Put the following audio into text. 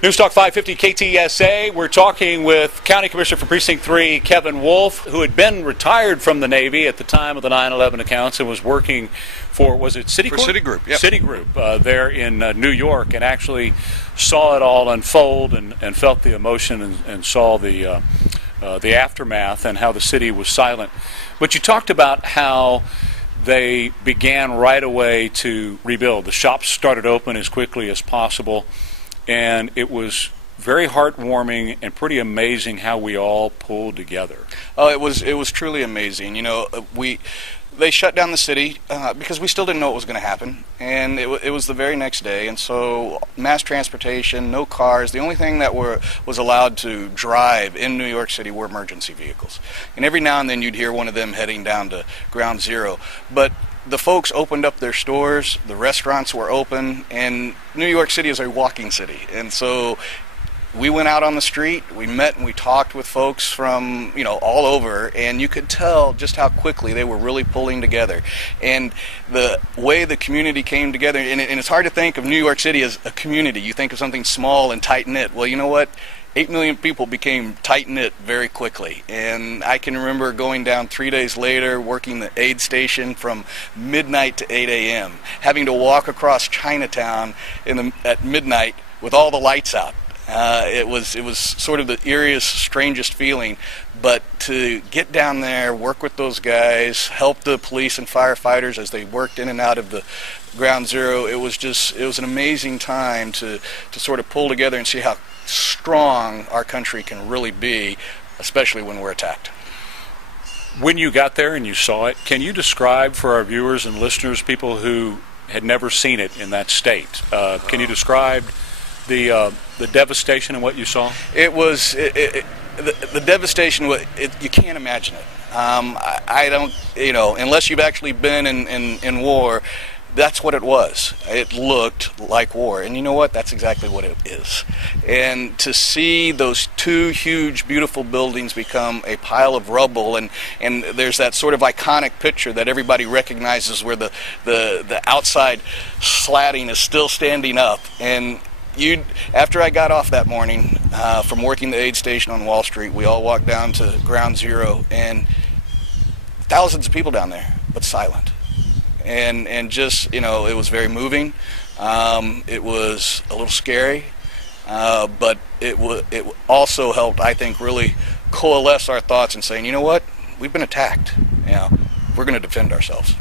Newstalk 550 KTSA. We're talking with County Commissioner for Precinct 3, Kevin Wolff, who had been retired from the Navy at the time of the 9/11 accounts and was working for, was it Citigroup? For Citigroup, yep. Citigroup there in New York, and actually saw it all unfold and felt the emotion and saw the aftermath and how the city was silent. But you talked about how they began right away to rebuild. The shops started open as quickly as possible. And it was very heartwarming and pretty amazing how we all pulled together. Oh, it was truly amazing. You know, they shut down the city because we still didn't know what was going to happen, and it was the very next day. And so, mass transportation, no cars. The only thing that was allowed to drive in New York City were emergency vehicles. And every now and then you'd hear one of them heading down to Ground Zero, but the folks opened up their stores, the restaurants were open, and New York City is a walking city. And so we went out on the street, we met and we talked with folks from, you know, all over, and you could tell just how quickly they were really pulling together. And the way the community came together, and it's hard to think of New York City as a community. You think of something small and tight-knit. Well, you know what? 8 million people became tight-knit very quickly, and I can remember going down 3 days later, working the aid station from midnight to 8 a.m., having to walk across Chinatown at midnight with all the lights out. It was sort of the eeriest, strangest feeling, but to get down there, work with those guys, help the police and firefighters as they worked in and out of the Ground Zero, it was an amazing time to sort of pull together and see how strong our country can really be, especially when we're attacked. When you got there and you saw it, can you describe for our viewers and listeners, people who had never seen it in that state, can you describe the devastation and what you saw? It was the devastation. You can't imagine it. I don't, you know, unless you've actually been in war. That's what it was. It looked like war, and you know what? That's exactly what it is. And to see those two huge, beautiful buildings become a pile of rubble, and there's that sort of iconic picture that everybody recognizes where the outside slatting is still standing up. And after I got off that morning from working the aid station on Wall Street, we all walked down to Ground Zero, and thousands of people down there, but silent. And just, you know, it was very moving. It was a little scary, but it also helped, I think, really coalesce our thoughts and saying, you know what, we've been attacked. You know, we're going to defend ourselves.